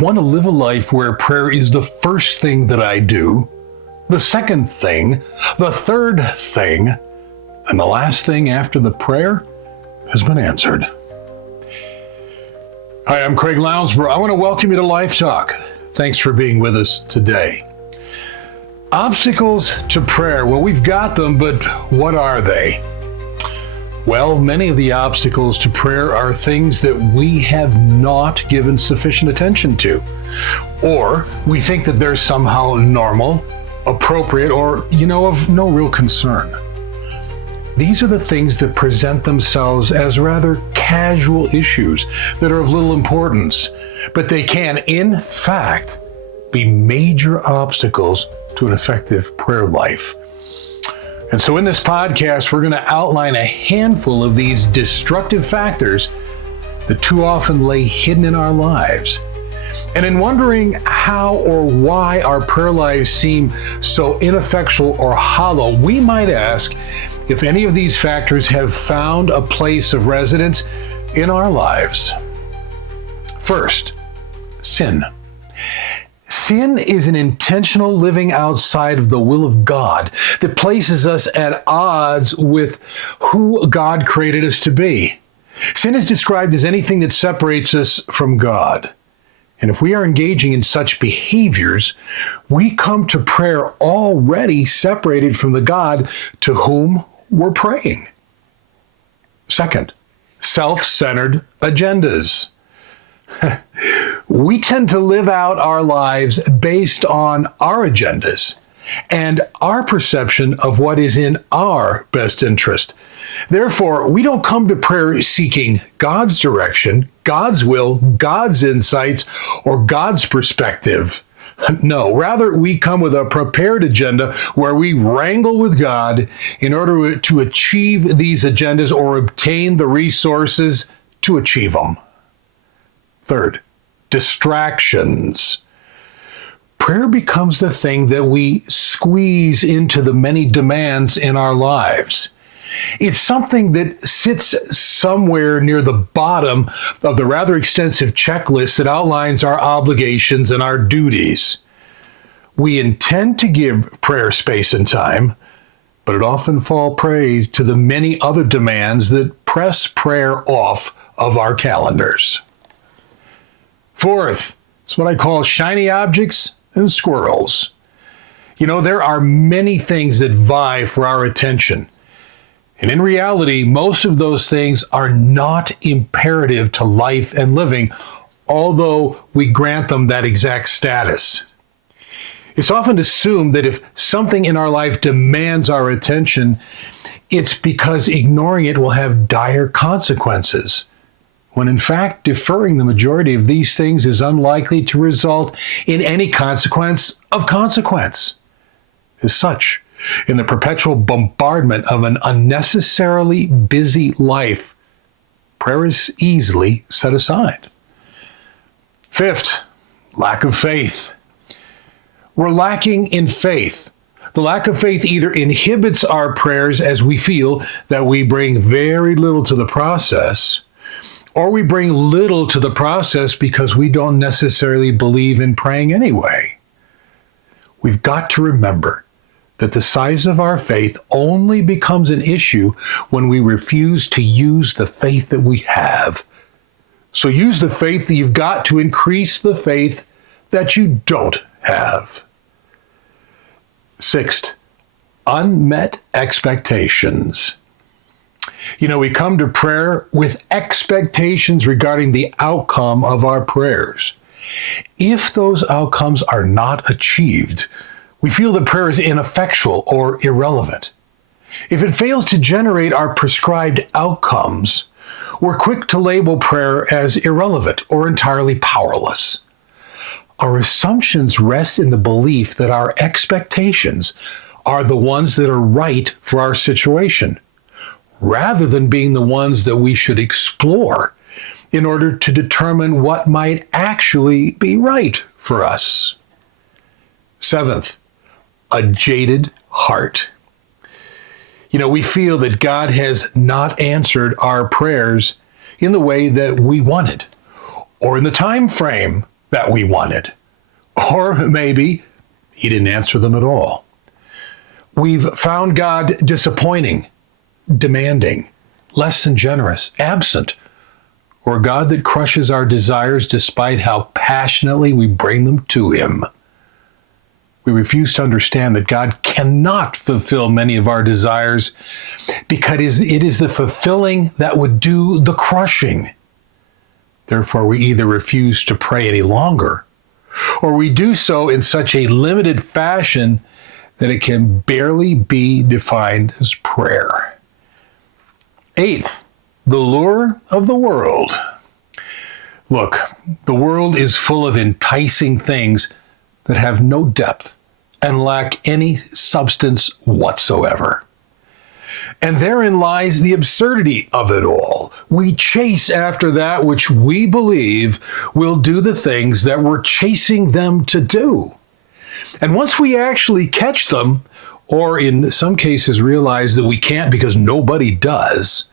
want to live a life where prayer is the first thing that I do, the second thing, the third thing, and the last thing after the prayer has been answered. Hi, I'm Craig Lounsbrough. I want to welcome you to Life Talk. Thanks for being with us today. Obstacles to prayer. Well, we've got them, but what are they? Well, many of the obstacles to prayer are things that we have not given sufficient attention to, or we think that they're somehow normal, appropriate, or, of no real concern. These are the things that present themselves as rather casual issues that are of little importance, but they can, in fact, be major obstacles to an effective prayer life. And so in this podcast, we're going to outline a handful of these destructive factors that too often lay hidden in our lives. And in wondering how or why our prayer lives seem so ineffectual or hollow, we might ask if any of these factors have found a place of residence in our lives. First, sin. Sin is an intentional living outside of the will of God that places us at odds with who God created us to be. Sin is described as anything that separates us from God. And if we are engaging in such behaviors, we come to prayer already separated from the God to whom we're praying. Second, self-centered agendas. We tend to live out our lives based on our agendas and our perception of what is in our best interest. Therefore, we don't come to prayer seeking God's direction, God's will, God's insights, or God's perspective. No, rather we come with a prepared agenda where we wrangle with God in order to achieve these agendas or obtain the resources to achieve them. Third, distractions. Prayer becomes the thing that we squeeze into the many demands in our lives. It's something that sits somewhere near the bottom of the rather extensive checklist that outlines our obligations and our duties. We intend to give prayer space and time, but it often falls prey to the many other demands that press prayer off of our calendars. Fourth, it's what I call shiny objects and squirrels. There are many things that vie for our attention. And in reality, most of those things are not imperative to life and living, although we grant them that exact status. It's often assumed that if something in our life demands our attention, it's because ignoring it will have dire consequences, when in fact, deferring the majority of these things is unlikely to result in any consequence of consequence. As such, in the perpetual bombardment of an unnecessarily busy life, prayer is easily set aside. Fifth, lack of faith. We're lacking in faith. The lack of faith either inhibits our prayers as we feel that we bring very little to the process, or we bring little to the process because we don't necessarily believe in praying anyway. We've got to remember that the size of our faith only becomes an issue when we refuse to use the faith that we have. So use the faith that you've got to increase the faith that you don't have. Sixth, unmet expectations. We come to prayer with expectations regarding the outcome of our prayers. If those outcomes are not achieved, we feel that prayer is ineffectual or irrelevant. If it fails to generate our prescribed outcomes, we're quick to label prayer as irrelevant or entirely powerless. Our assumptions rest in the belief that our expectations are the ones that are right for our situation, rather than being the ones that we should explore in order to determine what might actually be right for us. Seventh, a jaded heart. We feel that God has not answered our prayers in the way that we wanted, or in the time frame that we wanted. Or maybe he didn't answer them at all. We've found God disappointing, demanding, less than generous, absent, or a God that crushes our desires despite how passionately we bring them to him. We refuse to understand that God cannot fulfill many of our desires because it is the fulfilling that would do the crushing. Therefore, we either refuse to pray any longer, or we do so in such a limited fashion that it can barely be defined as prayer. Eighth, the lure of the world. Look, the world is full of enticing things that have no depth and lack any substance whatsoever. And therein lies the absurdity of it all. We chase after that which we believe will do the things that we're chasing them to do. And once we actually catch them, or in some cases realize that we can't because nobody does,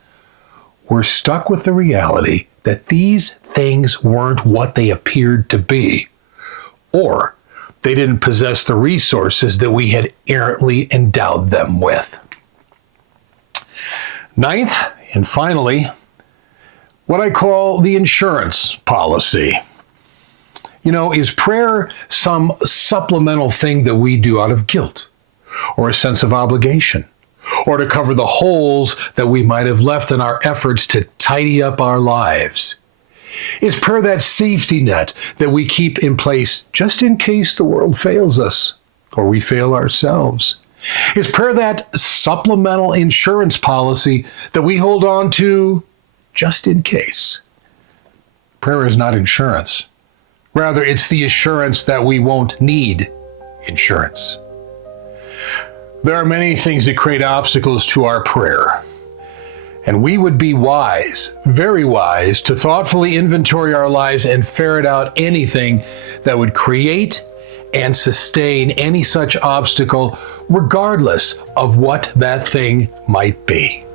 we're stuck with the reality that these things weren't what they appeared to be, or they didn't possess the resources that we had errantly endowed them with. Ninth, and finally, what I call the insurance policy. Is prayer some supplemental thing that we do out of guilt or a sense of obligation, or to cover the holes that we might have left in our efforts to tidy up our lives? Is prayer that safety net that we keep in place just in case the world fails us or we fail ourselves? Is prayer that supplemental insurance policy that we hold on to just in case? Prayer is not insurance. Rather, it's the assurance that we won't need insurance. There are many things that create obstacles to our prayer. And we would be wise, very wise, to thoughtfully inventory our lives and ferret out anything that would create and sustain any such obstacle, regardless of what that thing might be.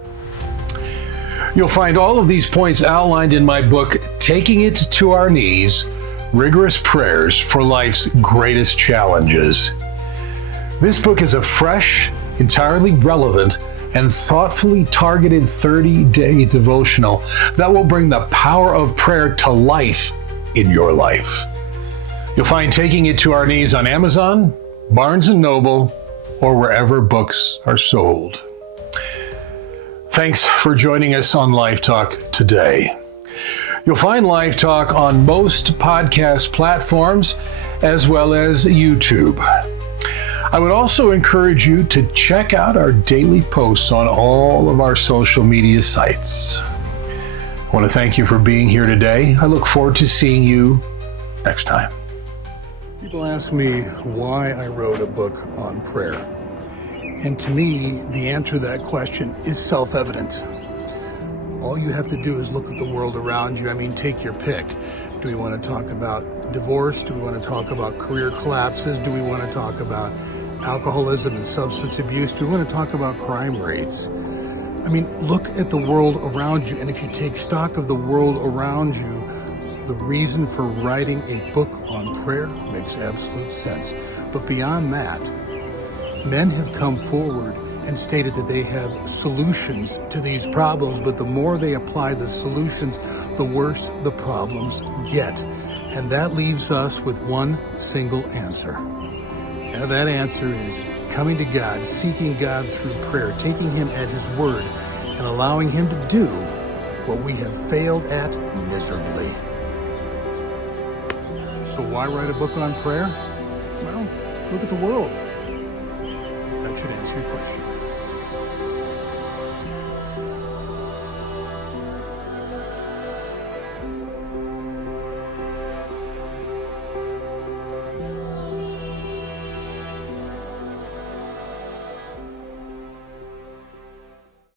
You'll find all of these points outlined in my book, Taking It to Our Knees, Rigorous Prayers for Life's Greatest Challenges. This book is a fresh, entirely relevant, and thoughtfully targeted 30-day devotional that will bring the power of prayer to life in your life. You'll find Taking It to Our Knees on Amazon, Barnes & Noble, or wherever books are sold. Thanks for joining us on Life Talk today. You'll find Life Talk on most podcast platforms as well as YouTube. I would also encourage you to check out our daily posts on all of our social media sites. I want to thank you for being here today. I look forward to seeing you next time. People ask me why I wrote a book on prayer. And to me, the answer to that question is self-evident. All you have to do is look at the world around you. Take your pick. Do we want to talk about divorce? Do we want to talk about career collapses? Do we want to talk about alcoholism and substance abuse? Do we want to talk about crime rates? Look at the world around you, and if you take stock of the world around you, the reason for writing a book on prayer makes absolute sense. But beyond that, men have come forward and stated that they have solutions to these problems, but the more they apply the solutions, the worse the problems get. And that leaves us with one single answer. And that answer is coming to God, seeking God through prayer, taking Him at His word, and allowing Him to do what we have failed at miserably. So why write a book on prayer? Well, look at the world. That should answer your question.